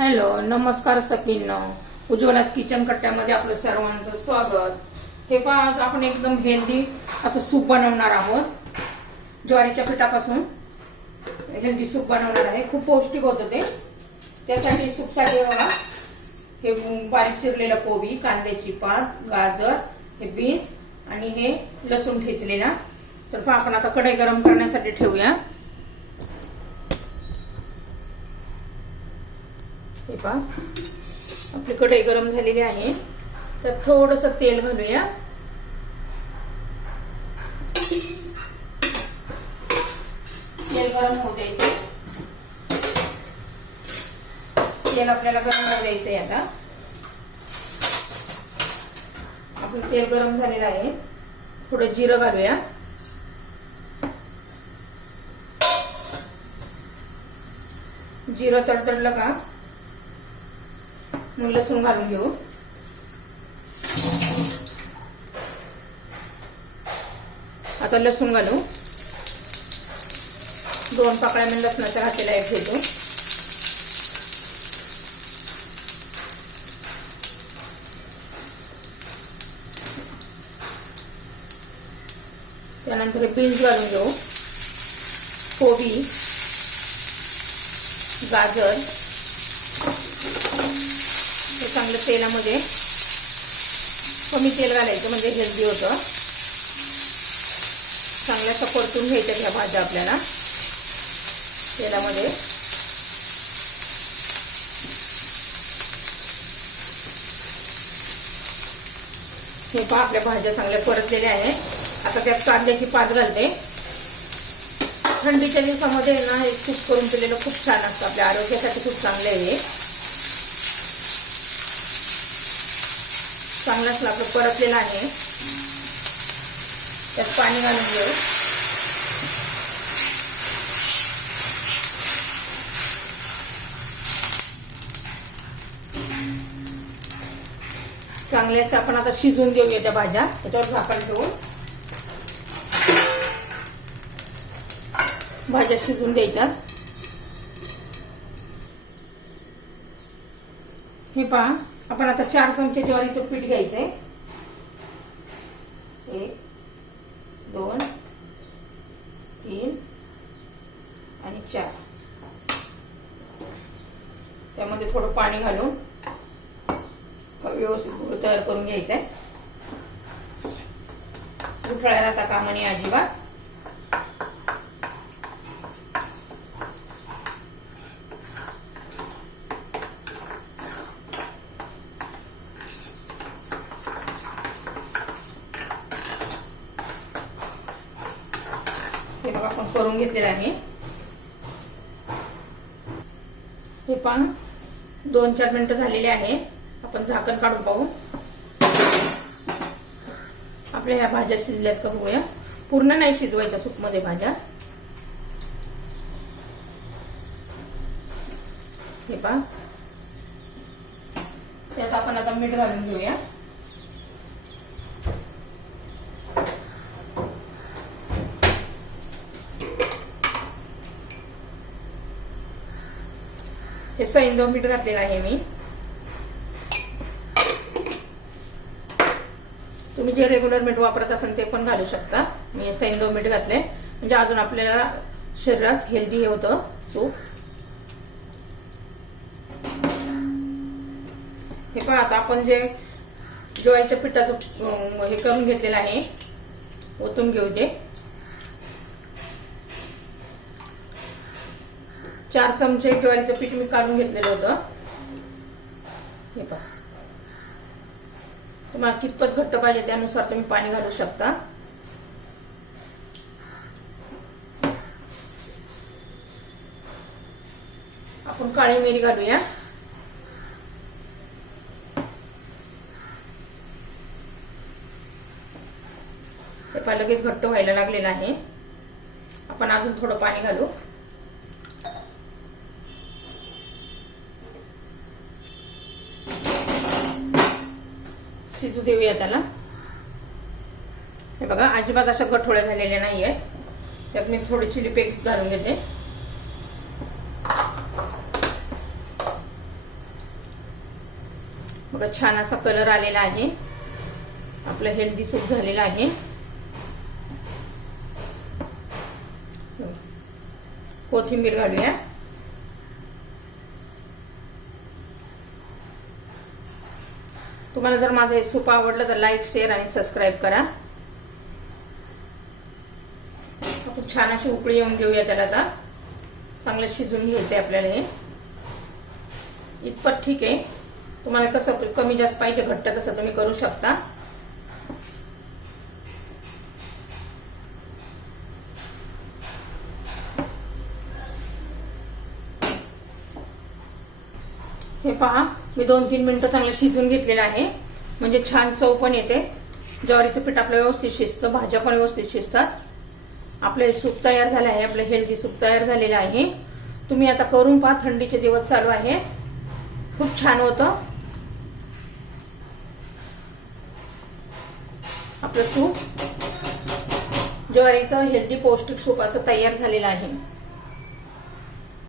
Hello नमस्कार सखींनो. उज्ज्वलाच kitchen कट्ट्यामध्ये आपलं सर्वांचं स्वागत. हे पहा आज आपण एकदम हेल्दी असं सूप बनवणार आहोत. ज्वारीच्या पिठापासून हेल्दी सूप बनवणार आहे. खूप पौष्टिक होतं ते. त्यासाठी सूपसाठी बघा हे बारीक चिरलेलं कोबी कांद्याची पात गाजर हे बीन्स आणि हे लसूण ठेचलेला. तर पहा आपण आता कढई गरम करण्यासाठी ठेवूया. हे पहा. आपली कढई गरम झालेली आहे. तर थोडस तेल घालूया. तेल गरम होऊ द्यायचे. तेल आपल्याला गरम होऊ द्यायचंय आता. आपलं तेल गरम झालेलं आहे. थोडं जिरं घालूया. जिरं तडतडलं का? मग लसूण घालून घेऊ. आता लसूण घालू. दोन पाकळ्या मी लसणाच्या घातलेल्या एक घेतो त्यानंतर बीन्स घालून घेऊ. कोबी गाजर चांगलं तेलामध्ये कमी तेल घालायचं म्हणजे हेल्दी होतं. चांगल्या असं परतून घ्यायच्या ह्या भाज्या आपल्याला. तेलामध्ये. हे पहा आपल्या भाज्या चांगल्या परतलेल्या आहेत. आता त्यात कांद्याची पात घालते. थंडीच्या दिवसामध्ये ना हे सूप करून केलेलं खूप छान असतं. आपल्या आरोग्यासाठी खूप चांगलं आहे हे चांगलं असलं आपलं आहे. त्यात पाणी घालून घेऊ. चांगल्याशा आपण आता शिजवून घेऊया त्या भाज्या. त्याच्यावर झाकण ठेवून. भाज्या शिजून द्यायच्यात. हे पहा. आपण आता चार चमचे ज्वारीचं पीठ घ्यायचंय. एक दोन तीन आणि चार. त्यामध्ये थोडं पाणी घालून व्यवस्थित गुळ तयार करून घ्यायचंय. गुठळ्याला आता कामाने अजिबात हे बघा आपण करून घेतलेलं आहे. हे पहा दोन चार मिनिटं झालेले आहे. आपण झाकण काढून पाहू. आपल्या ह्या भाज्या शिजल्यात का बघूया. पूर्ण नाही शिजवायच्या सूपमध्ये भाज्या. हे पहा. त्यात आपण आता मीठ घालून घेऊया. हे सैंदव मीठ घातलेलं आहे मी. तुम्ही जे रेग्युलर मीठ वापरत असाल ते पण घालू शकता. मी हे सैंदव मीठ घातले म्हणजे अजून आपल्याला शरीरास हेल्दी हे होतं. सूप हे पण आता आपण जे ज्वारीच्या पिठाचं हे करून घेतलेलं आहे ओतून घेऊ ते. चार चमचे ज्वारीचं पीठ मी काढून घेतलेलं होतं. हे पहा. तुम्हाला कितपत घट्ट पाहिजे त्यानुसार तुम्ही पाणी घालू शकता. आपण काळी मिरी घालूया. ते पहा लगेच घट्ट व्हायला लागलेलं आहे. आपण अजून थोडं पाणी घालू. शिजू देऊया त्याला. हे बघा अजिबात अशा गठोळ्या झालेल्या नाही आहेत त्यात मी थोडी चिली पेक्स घालून घेते. बघा छान असा कलर आलेला आहे. आपलं हेल्दी सूप झालेलं आहे. कोथिंबीर घालूया. तुम्हाला जर माझं हे सूप आवडलं तर लाईक शेअर आणि सबस्क्राईब करा. खूप छान अशी उकळी येऊन देऊया त्याला आता. चांगलं शिजून आहे आपल्याला हे. इतपत ठीक आहे. तुम्हाला कसं कमी जास्त पाहिजे घट्ट तसं तुम्ही करू शकता. हे पहा मी दोन तीन मिनटं चांगलं शिजून घेतलेलं आहे. म्हणजे छान चव पण येते. ज्वारीचं पीठ आपलं व्यवस्थित शिजतं भाज्या पण व्यवस्थित शिजतात. आपले सूप तयार झाले आहे आपलं हेल्दी सूप तयार झालेलं आहे. तुम्ही आता करून पहा थंडीचे दिवस चालू आहे. खूप छान होतं. आपलं सूप ज्वारीचं हेल्दी पौष्टिक सूप असं तयार झालेलं आहे.